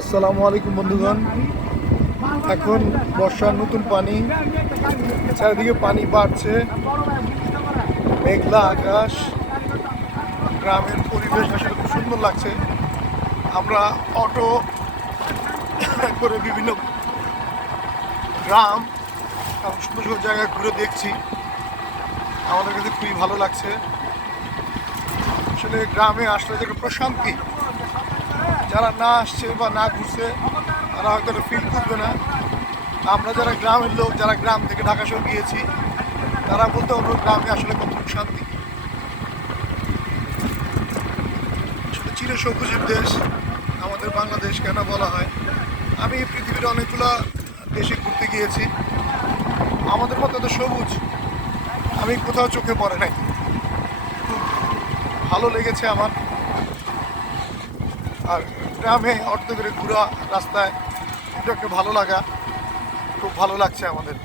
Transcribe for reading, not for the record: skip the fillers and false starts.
আসসালামু আলাইকুম বন্ধুগণ। এখন বর্ষার নতুন পানি, চারিদিকে পানি বাড়ছে, মেঘলা আকাশ, গ্রামের পরিবেশ আসলে খুব সুন্দর লাগছে। আমরা অটো করে বিভিন্ন গ্রাম এবং সুন্দর সুন্দর জায়গায় ঘুরে দেখছি, আমাদের কাছে খুবই ভালো লাগছে। আসলে গ্রামে আসলে যে একটা প্রশান্তি, যারা না আসছে বা না ঘুরছে তারা হয়তো ফিল করবে না। আমরা যারা গ্রামের লোক, যারা গ্রাম থেকে ঢাকা শহর গিয়েছি, তারা বলতে পারবো গ্রামে আসলে কতটুকু শান্তি। আসলে চিরসবুজের দেশ আমাদের বাংলাদেশ কেন বলা হয়? আমি পৃথিবীর অনেকগুলো দেশে ঘুরতে গিয়েছি, আমাদের মতো তো সবুজ আমি কোথাও চোখে পড়ে নাই। খুব ভালো লেগেছে আমার। আর গ্রামে অটো করে ঘোরা রাস্তায়, এটা একটা ভালো লাগা, খুব ভালো লাগছে আমাদের।